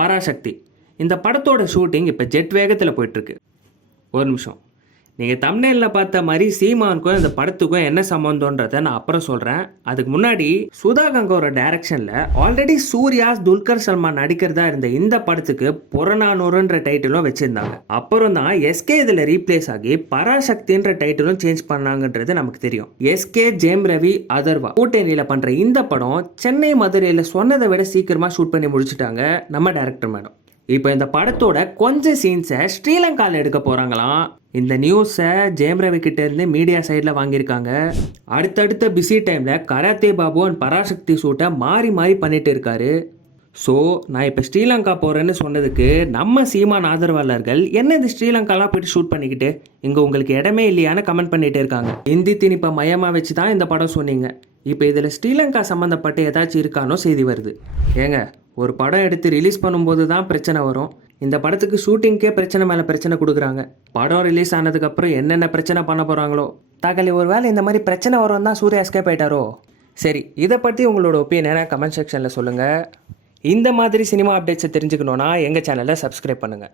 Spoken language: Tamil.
பராசக்தி. இந்த படத்தோட ஷூட்டிங் இப்போ ஜெட் வேகத்தில் போயிட்டுருக்கு. ஒரு நிமிஷம், நீங்கள் தம்ப்நெயிலில் பார்த்த மாதிரி சீமானுக்கும் இந்த படத்துக்கும் என்ன சம்மந்தன்றதை நான் அப்புறம் சொல்கிறேன். அதுக்கு முன்னாடி சுதா கங்கோட டைரக்ஷனில் ஆல்ரெடி சூர்யா துல்கர் சல்மான் நடிக்கிறதா இருந்த இந்த படத்துக்கு புறநானூறுன்ற டைட்டிலும் வச்சுருந்தாங்க. அப்புறம் தான் எஸ்கே இதில் ரீப்ளேஸ் ஆகி பராசக்தின்ற டைட்டிலும் சேஞ்ச் பண்ணாங்கன்றது நமக்கு தெரியும். எஸ்கே, ஜெயம் ரவி, அதர்வா கூட்டணியில் பண்ணுற இந்த படம் சென்னை, மதுரையில் சொன்னதை விட சீக்கிரமாக ஷூட் பண்ணி முடிச்சுட்டாங்க நம்ம டைரக்டர் மேடம். இப்போ இந்த படத்தோட கொஞ்சம் சீன்ஸை ஸ்ரீலங்காவில் எடுக்க போகிறாங்களாம். இந்த நியூஸை ஜெயம் ரவி கிட்ட இருந்து மீடியா சைடில் வாங்கியிருக்காங்க. அடுத்தடுத்த பிஸி டைமில் கராத்தே பாபு அண்ட் பராசக்தி ஷூட்டை மாறி மாறி பண்ணிட்டு இருக்காரு. ஸோ நான் இப்போ ஸ்ரீலங்கா போகிறேன்னு சொன்னதுக்கு நம்ம சீமான் ஆதரவாளர்கள் என்ன இது ஸ்ரீலங்காலாம் போயிட்டு ஷூட் பண்ணிக்கிட்டு இங்கே உங்களுக்கு இடமே இல்லையான்னு கமெண்ட் பண்ணிகிட்டே இருக்காங்க. இந்தி திணிப்பை மையமாக வச்சு தான் இந்த படம் சொன்னீங்க. இப்போ இதில் ஸ்ரீலங்கா சம்மந்தப்பட்ட ஏதாச்சும் இருக்கானோ செய்தி வருது. ஏங்க, ஒரு படம் எடுத்து ரிலீஸ் பண்ணும்போது தான் பிரச்சனை வரும். இந்த படத்துக்கு ஷூட்டிங்கே பிரச்சனை மேலே பிரச்சனை கொடுக்குறாங்க. படம் ரிலீஸ் ஆனதுக்கப்புறம் என்னென்ன பிரச்சனை பண்ண போகிறாங்களோ. தகவல் ஒரு வேளை இந்த மாதிரி பிரச்சனை வரும் தான் சூர்யா எஸ்கேப் ஆயிட்டாரோ? சரி, இதை பற்றி உங்களோட ஒப்பீனியனை கமெண்ட் செக்ஷனில் சொல்லுங்கள். இந்த மாதிரி சினிமா அப்டேட்ஸை தெரிஞ்சுக்கணுன்னா எங்கள் சேனலை சப்ஸ்கிரைப் பண்ணுங்கள்.